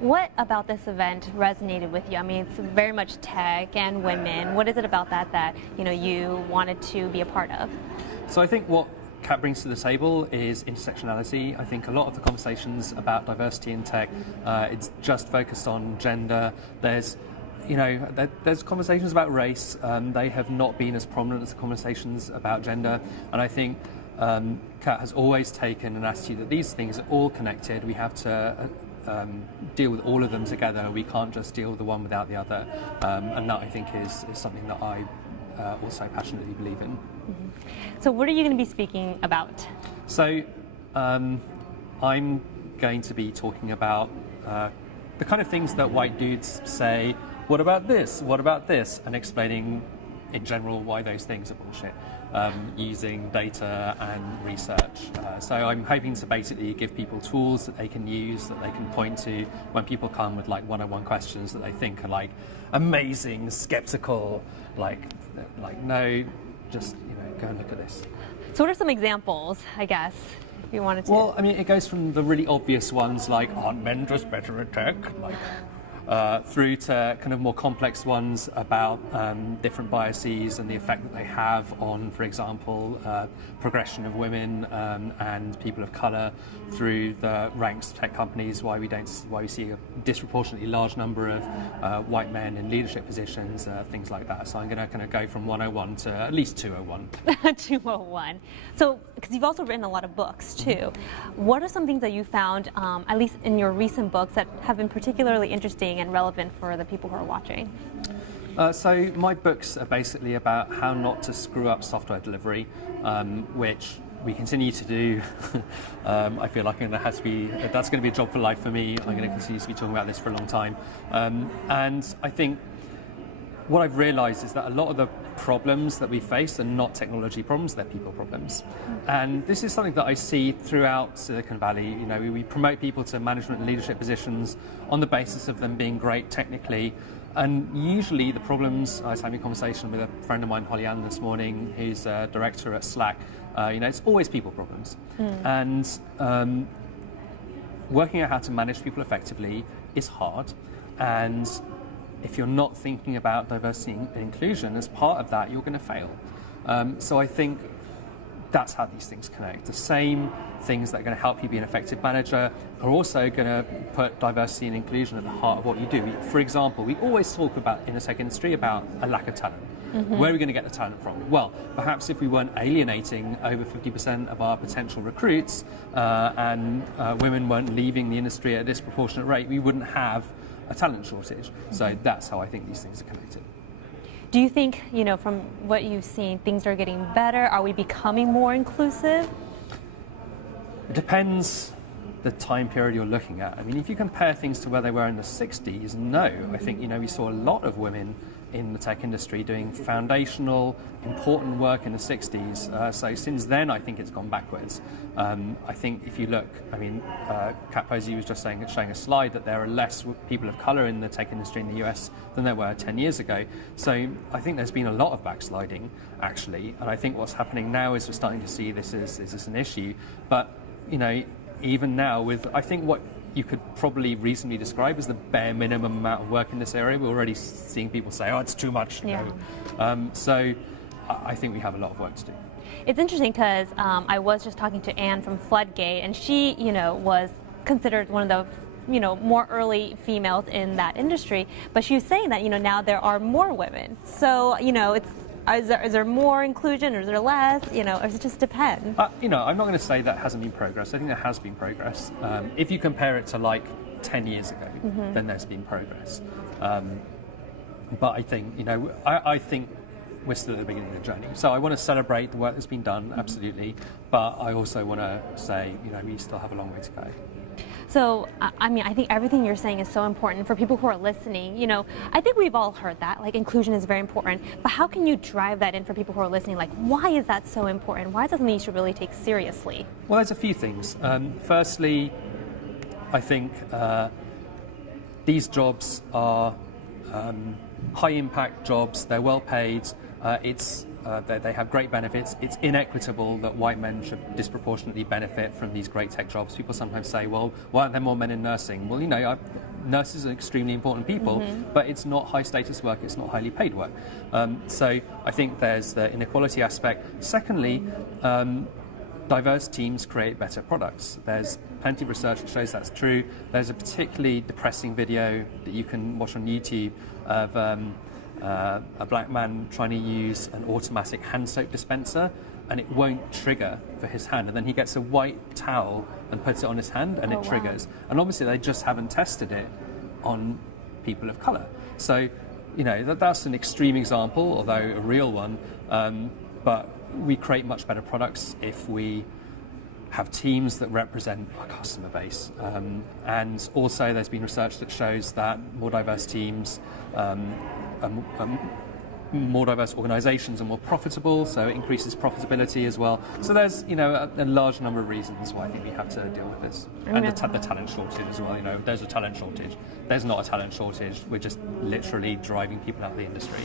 What about this event resonated with you? I mean, it's very much tech and women. What is it about that you wanted to be a part of? So I think what CAT brings to the table is intersectionality. I think a lot of the conversations about diversity in tech, it's just focused on gender. There's conversations about race. They have not been as prominent as the conversations about gender. And I think CAT has always taken an attitude that these things are all connected. We have to deal with all of them together. We can't just deal with the one without the other. And that, I think, is something that I also passionately believe in. Mm-hmm. So what are you going to be speaking about? So I'm going to be talking about the kind of things that white dudes say, what about this, what about this, and explaining in general why those things are bullshit, using data and research. So I'm hoping to basically give people tools that they can use, that they can point to when people come with like one-on-one questions that they think are like amazing, skeptical, like no, just go and look at this. So what are some examples, I guess, if you wanted to? Well, I mean, it goes from the really obvious ones like, aren't men just better at tech? Through to kind of more complex ones about different biases and the effect that they have on, for example, progression of women and people of colour through the ranks of tech companies, why we see a disproportionately large number of white men in leadership positions, things like that. So I'm going to kind of go from 101 to at least 201. 201. So, because you've also written a lot of books too. What are some things that you found, at least in your recent books, that have been particularly interesting and relevant for the people who are watching? So my books are basically about how not to screw up software delivery, which we continue to do. I feel like that's going to be a job for life for me. I'm going to continue to be talking about this for a long time. And I think what I've realized is that a lot of the problems that we face are not technology problems, they're people problems. And this is something that I see throughout Silicon Valley. We promote people to management and leadership positions on the basis of them being great technically. And usually the problems, I was having a conversation with a friend of mine, Holly Allen, this morning, who's a director at Slack. It's always people problems. And working out how to manage people effectively is hard. And if you're not thinking about diversity and inclusion as part of that, you're going to fail. So I think that's how these things connect. The same things that are going to help you be an effective manager are also going to put diversity and inclusion at the heart of what you do. For example, we always talk about, in the tech industry, about a lack of talent. Mm-hmm. Where are we going to get the talent from? Well, perhaps if we weren't alienating over 50% of our potential recruits and women weren't leaving the industry at a disproportionate rate, we wouldn't have a talent shortage. So that's how I think these things are connected. Do you think, from what you've seen, things are getting better? Are we becoming more inclusive? It depends the time period you're looking at. I mean, if you compare things to where they were in the 60s, no. I think, we saw a lot of women in the tech industry doing foundational, important work in the 60s. So since then, I think it's gone backwards. I think if you look, Kat Posey was just showing a slide that there are less people of color in the tech industry in the US than there were 10 years ago. So I think there's been a lot of backsliding, actually. And I think what's happening now is we're starting to see this as an issue. But, even now I think what you could probably reasonably describe as the bare minimum amount of work in this area, we're already seeing people say, oh, it's too much. Yeah. So I think we have a lot of work to do. It's interesting because I was just talking to Anne from Floodgate, and she, was considered one of the more early females in that industry, but she was saying that, now there are more women. So, is there more inclusion, or is there less, or does it just depend? I'm not going to say that hasn't been progress. I think there has been progress. If you compare it to like 10 years ago, mm-hmm. then there's been progress. But I think, I think we're still at the beginning of the journey. So I want to celebrate the work that's been done, mm-hmm. absolutely. But I also want to say, we still have a long way to go. So, I think everything you're saying is so important for people who are listening. I think we've all heard that, like, inclusion is very important. But how can you drive that in for people who are listening? Like, why is that so important? Why is that something you should really take seriously? Well, there's a few things. Firstly, I think these jobs are high-impact jobs. They're well paid. It's they have great benefits. It's inequitable that white men should disproportionately benefit from these great tech jobs. People sometimes say, well, why aren't there more men in nursing? Well, nurses are extremely important people, but it's not high status work, it's not highly paid work. So I think there's the inequality aspect. Secondly, diverse teams create better products. There's plenty of research that shows that's true. There's a particularly depressing video that you can watch on YouTube of a black man trying to use an automatic hand soap dispenser, and it won't trigger for his hand. And then he gets a white towel and puts it on his hand, and it triggers. Wow. And obviously they just haven't tested it on people of colour. So, that's an extreme example, although a real one. But we create much better products if we have teams that represent our customer base. And also there's been research that shows that more diverse teams, more diverse organisations are more profitable, so it increases profitability as well. So there's a large number of reasons why I think we have to deal with this. And the talent shortage as well. There's a talent shortage. There's not a talent shortage. We're just literally driving people out of the industry.